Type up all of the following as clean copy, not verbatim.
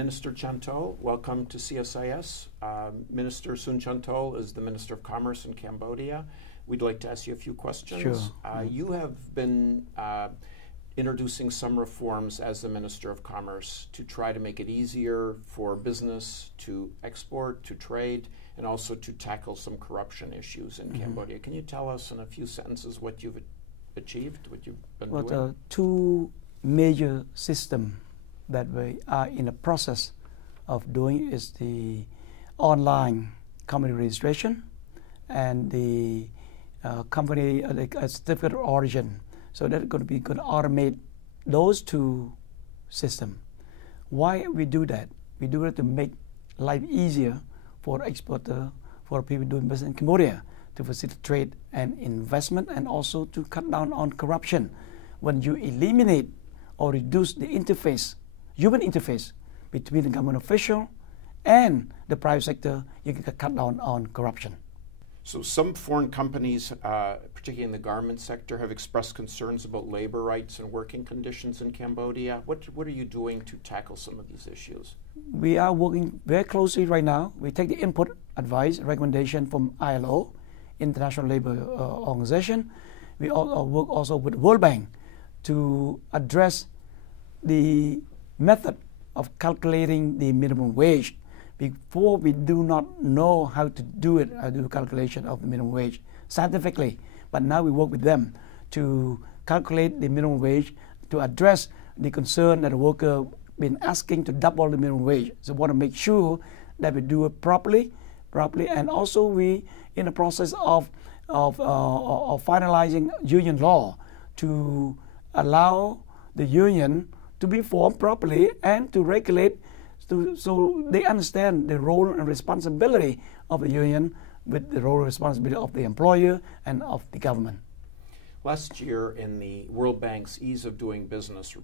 Minister Chanthol, welcome to CSIS. Minister Sun Chanthol is the Minister of Commerce in Cambodia. We'd like to ask you a few questions. Sure. You have been introducing some reforms as the Minister of Commerce to try to make it easier for business to export, to trade, and also to tackle some corruption issues in Cambodia. Can you tell us in a few sentences what you've achieved, what you've been doing? Well, two major systems that we are in the process of doing is the online company registration and the company certificate of origin. So that's going to automate those two systems. Why we do that? We do it to make life easier for exporter, for people doing business in Cambodia, to facilitate trade and investment, and also to cut down on corruption. When you eliminate or reduce the interface, human interface between the government official and the private sector, you can cut down on corruption. So some foreign companies, particularly in the garment sector, have expressed concerns about labor rights and working conditions in Cambodia. What are you doing to tackle some of these issues? We are working very closely right now. We take the input, advice, recommendation from ILO, International Labour Organization. We work also with World Bank to address the method of calculating the minimum wage. Before, we do not know how to do it, do calculation of the minimum wage scientifically. But now we work with them to calculate the minimum wage, to address the concern that the worker been asking to double the minimum wage. So we want to make sure that we do it properly, and also we in the process of finalizing union law to allow the union to be formed properly and to regulate, so they understand the role and responsibility of the union with the role and responsibility of the employer and of the government. Last year in the World Bank's Ease of Doing Business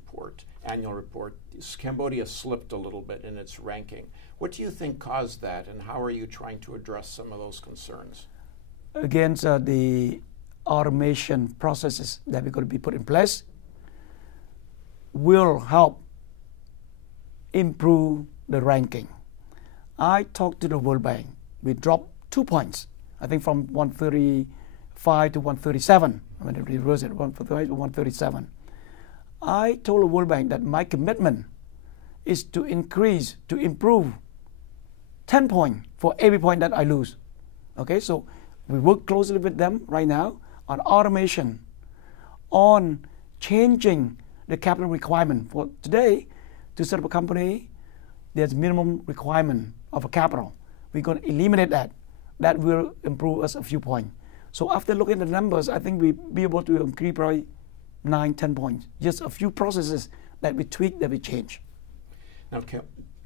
annual report, Cambodia slipped a little bit in its ranking. What do you think caused that, and how are you trying to address some of those concerns? Against the automation processes that we're going to be put in place will help improve the ranking. I talked to the World Bank. We dropped 2 points, I think from 135 to 137. I'm going to reverse it, 135 to 137. I told the World Bank that my commitment is to improve 10 points for every point that I lose. Okay, so we work closely with them right now on automation, on changing the capital requirement. For today, to set up a company, there's minimum requirement of a capital. We're going to eliminate that. That will improve us a few points. So after looking at the numbers, I think we'll be able to increase probably 9-10 points. Just a few processes that we tweak, that we change. Now,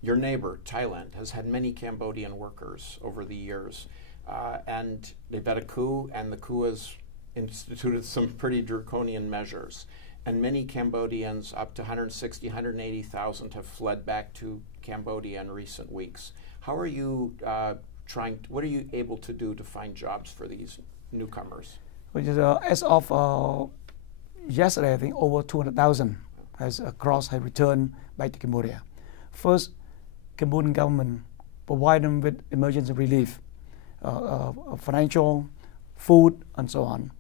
your neighbor, Thailand, has had many Cambodian workers over the years. And they've had a coup, and the coup has instituted some pretty draconian measures. And many Cambodians, up to 160, 180,000, have fled back to Cambodia in recent weeks. How are you what are you able to do to find jobs for these newcomers? Which is, as of yesterday, I think over 200,000 has returned back to Cambodia. First, Cambodian government provide them with emergency relief, financial, food, and so on.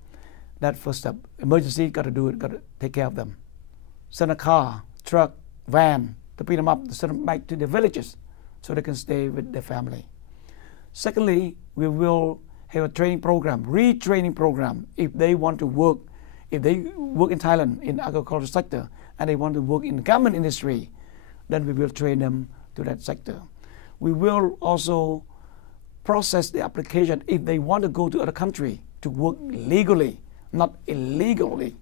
That first step. Emergency, got to do it, got to take care of them. Send a car, truck, van to pick them up, to send them back to their villages so they can stay with their family. Secondly, we will have a training program, retraining program. If they want to work, if they work in Thailand in the agricultural sector and they want to work in the garment industry, then we will train them to that sector. We will also process the application if they want to go to other country to work legally, not illegally,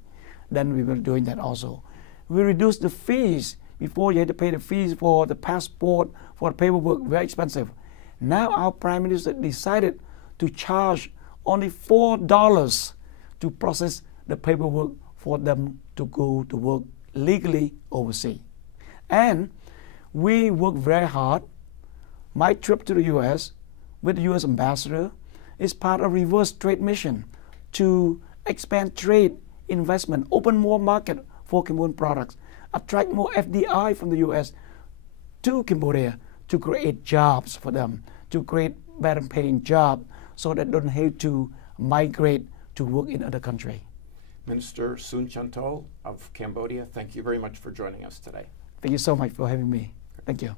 then we will be doing that also. We reduce the fees. Before, you had to pay the fees for the passport, for the paperwork, very expensive. Now our Prime Minister decided to charge only $4 to process the paperwork for them to go to work legally overseas. And we work very hard. My trip to the U.S. with the U.S. ambassador is part of reverse trade mission to expand trade, investment, open more market for Cambodian products, attract more FDI from the U.S. to Cambodia to create jobs for them, to create better paying jobs so that they don't have to migrate to work in other country. Minister Sun Chanthol of Cambodia, thank you very much for joining us today. Thank you so much for having me. Thank you.